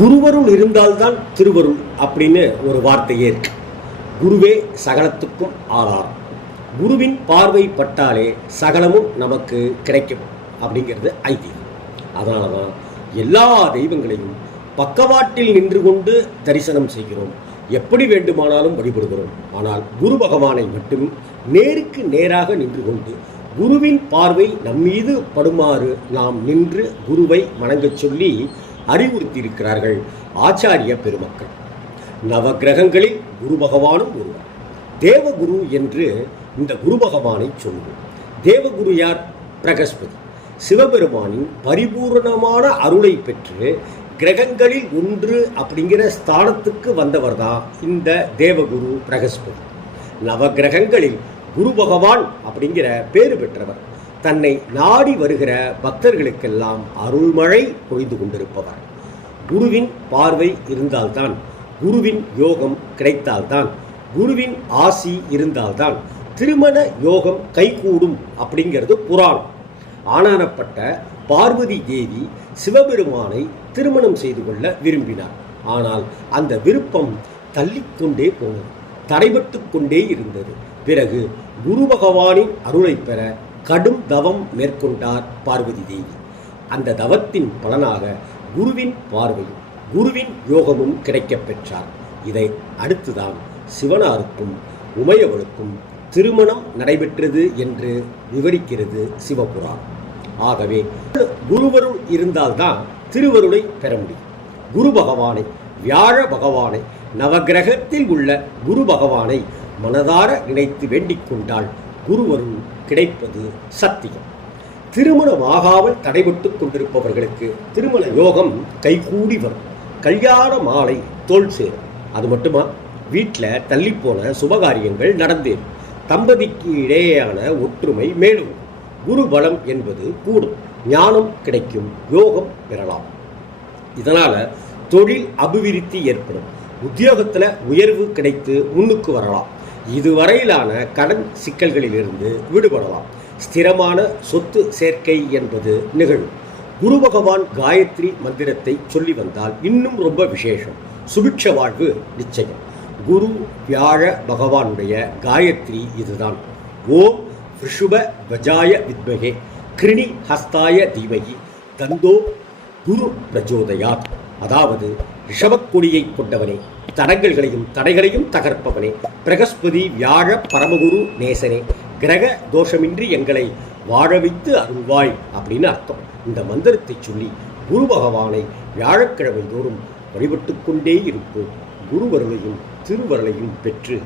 குருவருள் இருந்தால்தான் திருவருள் அப்படின்னு ஒரு வார்த்தையே இருக்கு. குருவே சகலத்துக்கும் ஆதாரம். குருவின் பார்வை பட்டாலே சகலமும் நமக்கு கிடைக்கும் அப்படிங்கிறது ஐதீகம். அதனால தான் எல்லா தெய்வங்களையும் பக்கவாட்டில் நின்று கொண்டு தரிசனம் செய்கிறோம். எப்படி வேண்டுமானாலும் வழிபடுகிறோம். ஆனால் குரு பகவானை மட்டும் நேருக்கு நேராக நின்று கொண்டு குருவின் பார்வை நம்மீது படுமாறு நாம் நின்று குருவை வணங்கச் சொல்லி அறிவுறுத்தியிருக்கிறார்கள் ஆச்சாரிய பெருமக்கள். நவகிரகங்களில் குரு பகவானும் ஒருவர். தேவகுரு என்று இந்த குரு பகவானை சொல்லுவோம் தேவகுரு யார்? பிரகஸ்பதி. சிவபெருமானின் பரிபூரணமான அருளை பெற்று கிரகங்களில் ஒன்று அப்படிங்கிற ஸ்தானத்துக்கு வந்தவர் தான் இந்த தேவகுரு பிரகஸ்பதி. நவகிரகங்களில் குரு பகவான் அப்படிங்கிற பேறு பெற்றவர். தன்னை நாடி வருகிற பக்தர்களுக்கெல்லாம் அருள்மழை பொய்ந்து கொண்டிருப்பவர். குருவின் பார்வை இருந்தால்தான் குருவின் யோகம் கிடைத்தால்தான் குருவின் ஆசி இருந்தால்தான் திருமண யோகம் கைகூடும் அப்படிங்கிறது புராணம். ஆனானப்பட்ட பார்வதி தேவி சிவபெருமானை திருமணம் செய்து கொள்ள விரும்பினார். ஆனால் அந்த விருப்பம் தள்ளிக்கொண்டே போனது தடைபட்டு கொண்டே இருந்தது. பிறகு குரு பகவானின் அருளை பெற கடும் தவம் மேற்கொண்டார் பார்வதி தேவி. அந்த தவத்தின் பலனாக குருவின் பார்வையும் குருவின் யோகமும் கிடைக்கப் பெற்றார். இதை அடுத்துதான் சிவனாருக்கும் உமையவளுக்கும் திருமணம் நடைபெற்றது என்று விவரிக்கிறது சிவபுராணம். ஆகவே குருவருள் இருந்தால்தான் திருவருளை பெற முடியும். குரு பகவானை வியாழ பகவானை நவக்கிரகத்தில் உள்ள குரு பகவானை மனதார நினைத்து வேண்டிக் கொண்டால் குருவருள் கிடைப்பது சத்தியம். திருமணமாகாமல் தடைபட்டு கொண்டிருப்பவர்களுக்கு திருமண யோகம் கைகூடி வரும். கல்யாண மாலை தோல் சேரும். அது மட்டுமா? வீட்டில் தள்ளிப்போன சுபகாரியங்கள் நடந்தேன் தம்பதிக்கு இடையேயான ஒற்றுமை மேலும் குரு பலம் என்பது கூடும். ஞானம் கிடைக்கும். யோகம் பெறலாம். இதனால் தொழில் அபிவிருத்தி ஏற்படும். உத்தியோகத்தில் உயர்வு கிடைத்து முன்னுக்கு வரலாம். இதுவரையிலான கடன் சிக்கல்களிலிருந்து விடுபடலாம். ஸ்திரமான சொத்து சேர்க்கை என்பது நிகழும். குரு பகவான் காயத்ரி மந்திரத்தை சொல்லி வந்தால் இன்னும் ரொம்ப விசேஷம். சுபிட்ச வாழ்வு நிச்சயம். குரு வியாழ பகவானுடைய காயத்ரி இதுதான். ஓம் ரிஷுப கஜாய வித்மகே கிருணி ஹஸ்தாய தீமகி தந்தோ குரு பிரஜோதயாத். அதாவது ரிஷபக்கொடியை கொண்டவனே. தடங்கல்களையும் தடைகளையும் தகர்ப்பவனே. பிரகஸ்பதி வியாழ பரமகுரு நேசனே கிரக தோஷமின்றி எங்களை வாழ வைத்து அருள்வாய் அப்படின்னு அர்த்தம். இந்த மந்திரத்தை சொல்லி குரு பகவானை வியாழக்கிழமை தோறும் வழிபட்டு கொண்டே இருப்போம். குருவருளையும் திருவருளையும் பெற்று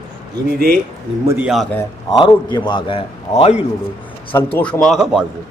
இனிதே நிம்மதியாக ஆரோக்கியமாக ஆயுளோடு சந்தோஷமாக வாழ்வோம்.